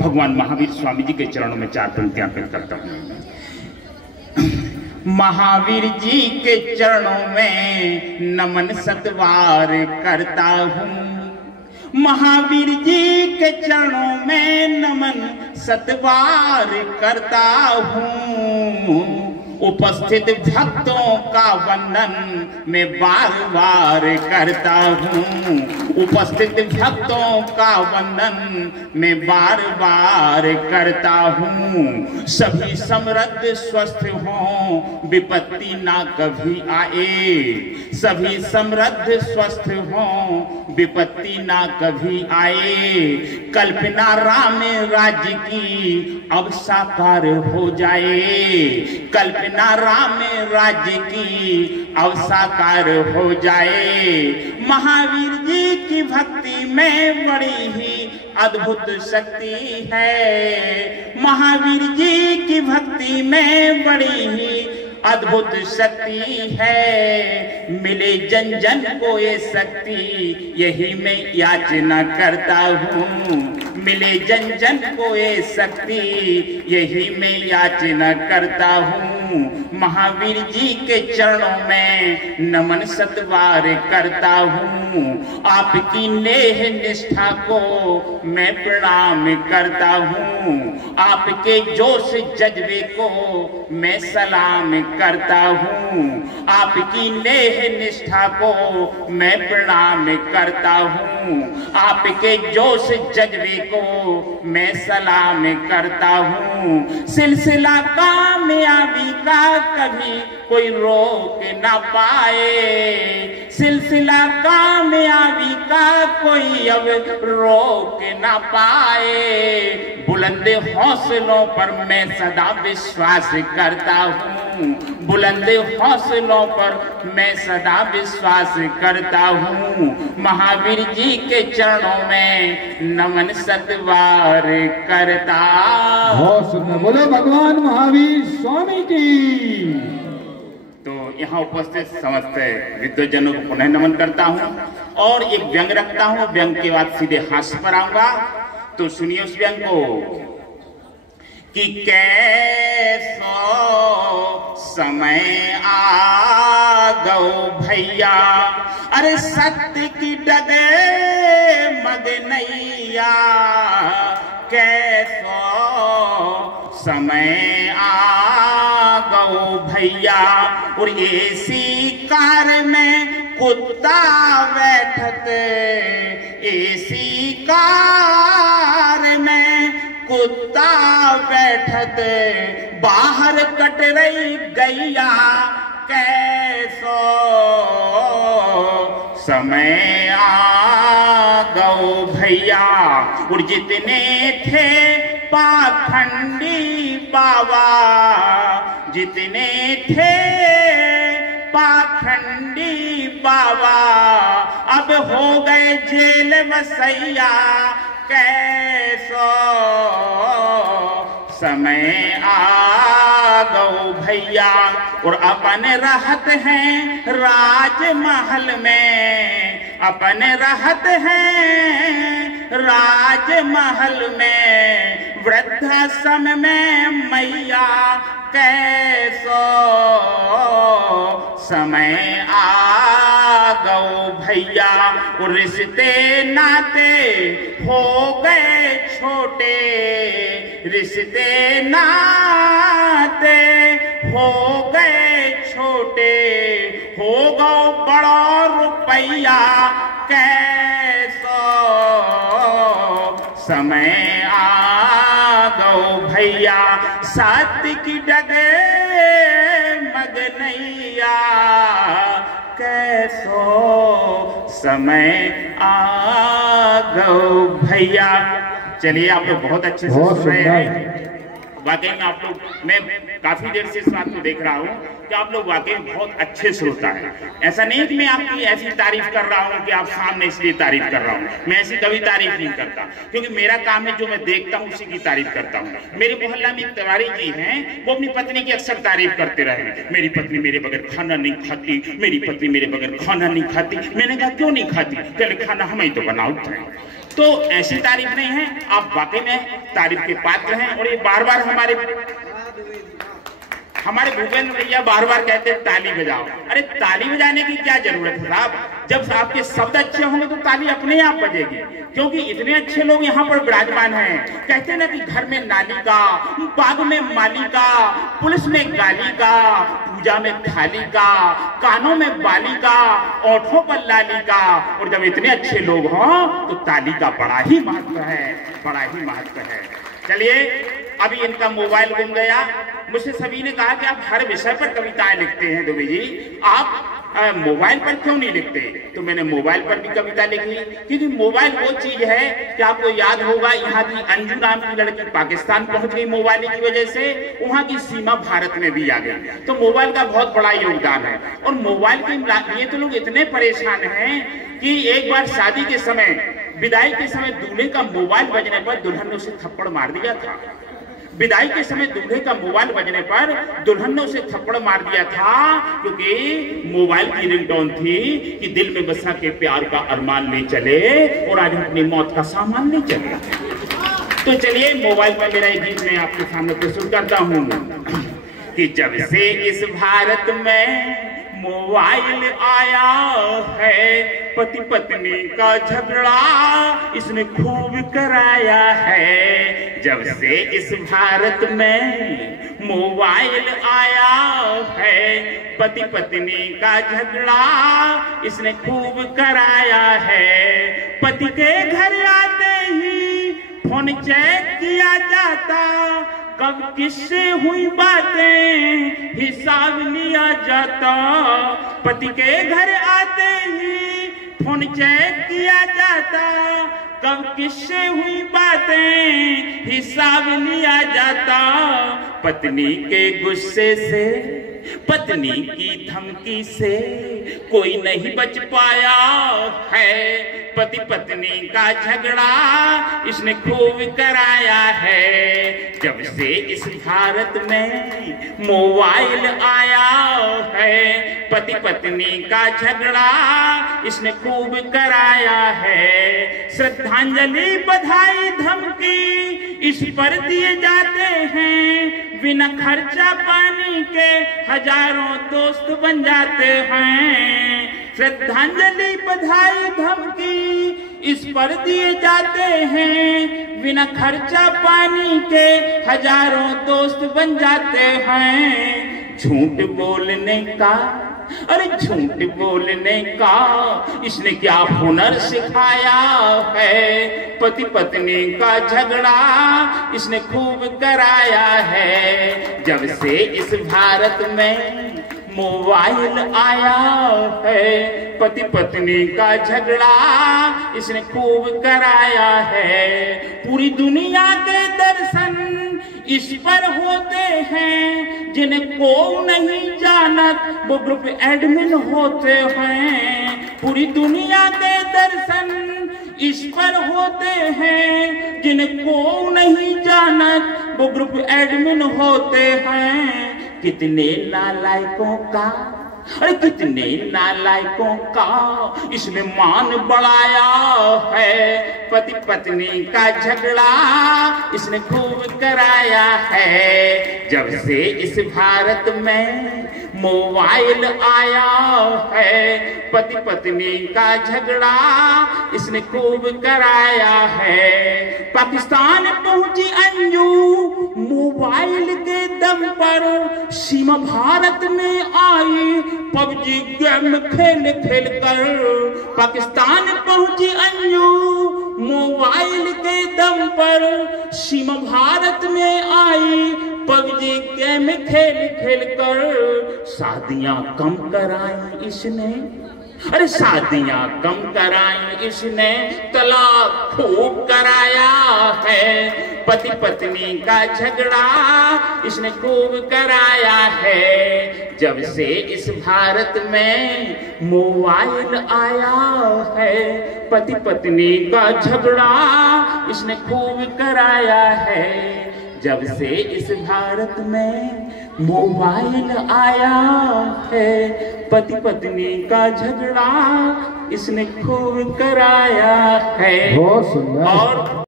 भगवान महावीर स्वामी जी के चरणों में 4 पंक्तियां अर्पित करता हूं। महावीर जी के चरणों में नमन सतवार करता हूं। महावीर जी के चरणों में नमन सतवार करता हूं। उपस्थित भक्तों का वंदन मैं बार बार करता हूँ। उपस्थित भक्तों का वंदन मैं बार बार करता हूँ। सभी समृद्ध स्वस्थ हों, विपत्ति ना कभी आए। सभी समृद्ध स्वस्थ हों, विपत्ति ना कभी आए। कल्पना राम राज्य की अब साकार हो जाए। कल्पना राम राज्य की अब साकार हो जाए। महावीर जी की भक्ति में बड़ी ही अद्भुत शक्ति है। महावीर जी की भक्ति में बड़ी ही अद्भुत शक्ति है। मिले जन जन को ये शक्ति, यही मैं याचना करता हूँ। मिले जन जन को ये शक्ति, यही मैं याचना करता हूँ। महावीर जी के चरणों में नमन सतवार करता हूँ। आपकी नेह निष्ठा को मैं प्रणाम करता हूँ। आपके जोश जज्बे को मैं सलाम करता हूँ। आपकी नेह निष्ठा को मैं प्रणाम करता हूँ। आपके जोश जज्बे को मैं सलाम करता हूँ। सिलसिला कामयाबी का कभी कोई रोक ना पाए। सिलसिला कामयाबी का कोई अब रोक ना पाए। बुलंद हौसलों पर मैं सदा विश्वास करता हूँ। बुलंद हौसलों पर मैं सदा विश्वास करता हूँ। महावीर जी के चरणों में नमन सतवार करता हूँ। बोले भगवान महावीर स्वामी की। तो यहाँ उपस्थित समस्त विद्वजनों को पुनः नमन करता हूँ और एक व्यंग रखता हूँ। व्यंग के बाद सीधे हास्य पर आऊंगा, तो सुनिए उस व्यंग को कि कैसो समय आ गो भैया, अरे सत्य की डगे मगनैया। कैसो समय आ गो भैया, और ऐसी कार में कुत्ता बैठत। ऐसी कार में कुत्ता बैठत, बाहर कट रही गैया। कैसो समय आ गो भैया, और जितने थे पाखंडी बाबा, जितने थे पाखंडी बाबा, अब हो गए जेल वसैया। कैसो समय आ गो भैया, और अपन रहत हैं राजमहल में। अपन रहत हैं राजमहल में, वृद्धाश्रम में मैया। कैसो समय आ गो भैया, और रिश्ते नाते हो गए छोटे। रिश्ते नाते हो गए छोटे, हो गो बड़ा रुपैया। कैसो समय आ गो भैया, सत्य की डगे मगनैया। कैसो समय आ गो भैया। चलिए, आप लोग बहुत अच्छे से सुन रहे हैं। वाकई में आप लोग, मैं काफी देर से इस बात को देख रहा हूँ कि आप लोग वाकई बहुत अच्छे श्रोता हैं। ऐसा नहीं कि मैं आपकी ऐसी तारीफ कर रहा हूँ कि आप सामने इसलिए तारीफ कर रहा हूँ। मैं ऐसी कभी तारीफ नहीं करता, क्योंकि मेरा काम है जो मैं देखता हूँ उसी की तारीफ करता हूँ। मेरे मोहल्ला में एक तिवारी जी हैं, वो अपनी पत्नी की अक्सर तारीफ करते रहे। मेरी पत्नी मेरे बगैर खाना नहीं खाती, मेरी पत्नी मेरे बगैर खाना नहीं खाती। मैंने कहा क्यों नहीं खाती? कहले खाना हम ही तो बनाते हैं। तो ऐसी तारीफ नहीं है, आप वाकई में तारीफ के पात्र हैं। और ये बार बार हमारे भूपेंद्र भैया बार बार कहते हैं ताली बजाओ। अरे ताली बजाने की क्या जरूरत है साहब, जब आपके शब्द अच्छे होंगे तो ताली अपने आप बजेगी, क्योंकि इतने अच्छे लोग यहाँ पर विराजमान हैं। कहते हैं ना कि घर में नाली का, बाग में माली का, पुलिस में गाली का, पूजा में थाली का, कानों में बाली का, ओठों पर लाली का। और जब इतने अच्छे लोग हों तो ताली का बड़ा ही महत्व है, बड़ा ही महत्व है। चलिए, अभी इनका मोबाइल गुम गया। मुझसे सभी ने कहा कि आप हर विषय पर कविताएं लिखते हैं दुबे जी, आप मोबाइल पर क्यों नहीं लिखते? तो मैंने मोबाइल पर भी कविता लिखी, क्योंकि मोबाइल वो चीज है कि आपको याद होगा, यहाँ की अंजू नाम की लड़की पाकिस्तान पहुंच गई मोबाइल की वजह से, वहाँ की सीमा भारत में भी आ गई। तो मोबाइल का बहुत बड़ा योगदान है। और मोबाइल के लिए तो लोग इतने परेशान हैं कि एक बार शादी के समय, विदाई के समय दूल्हे का मोबाइल बजने पर दुल्हन ने उसे थप्पड़ मार दिया था। विदाई के समय दूल्हे का मोबाइल बजने पर दुल्हन ने उसे थप्पड़ मार दिया था, क्योंकि मोबाइल की रिंगटोन थी कि दिल में बसा के प्यार का अरमान ले चले और आज अपनी मौत का सामान ले चले। तो चलिए, मोबाइल पर मेरा एक गीत मैं आपके सामने प्रस्तुत करता हूँ कि जब से इस भारत में मोबाइल आया है, पति पत्नी का झगड़ा इसने खूब कराया है। जब से इस भारत में मोबाइल आया है, पति पत्नी का झगड़ा इसने खूब कराया है। पति के घर आते ही फोन चेक किया जाता, कब किससे हुई बातें हिसाब लिया जाता। पति के घर आते ही फोन चेक किया जाता, कब किससे हुई बातें हिसाब लिया जाता। पत्नी के गुस्से से, पत्नी की धमकी से कोई नहीं बच पाया है। पति पत्नी का झगड़ा इसने खूब कराया है। जब से इस भारत में मोबाइल आया है, पति पत्नी का झगड़ा इसने खूब कराया है। श्रद्धांजलि, बधाई, धमकी इस पर दिए जाते हैं, बिना खर्चा पानी के हजारों दोस्त बन जाते हैं। श्रद्धांजलि, बधाई, धमकी इस पर दिए जाते हैं, बिना खर्चा पानी के हजारों दोस्त बन जाते हैं। झूठ बोलने का, अरे झूठ बोलने का इसने क्या हुनर सिखाया है। पति पत्नी का झगड़ा इसने खूब कराया है। जब से इस भारत में मोबाइल आया है, पति पत्नी का झगड़ा इसने खूब कराया है। पूरी दुनिया के दर्शन इस पर होते हैं, जिन्हें को नहीं जानत वो ग्रुप एडमिन होते हैं। पूरी दुनिया के दर्शन इस पर होते हैं, जिन्हें को नहीं जानत वो ग्रुप एडमिन होते हैं। कितने नालायकों का, अरे कितने नालायकों का इसने मान बढ़ाया है। पति पत्नी का झगड़ा इसने खूब कराया है। जब से इस भारत में मोबाइल आया है, पति पत्नी का झगड़ा इसने खूब कराया है। पाकिस्तान पहुंची अंजू मोबाइल के दम पर, सीमा भारत में आई पबजी गेम खेल खेल कर। पाकिस्तान पहुंची अंजू मोबाइल के दम पर, सीमा भारत में आई पबजी गेम खेल खेल कर। शादियां कम कराई इसने, अरे शादियां कम कराई इसने, तलाक खूब कराया है। पति पत्नी का झगड़ा इसने खूब कराया है। जब से इस भारत में मोबाइल आया है, पति पत्नी का झगड़ा इसने खूब कराया है। जब से इस भारत में मोबाइल आया है, पति पत्नी का झगड़ा इसने खूब कराया है। बहुत सुंदर। और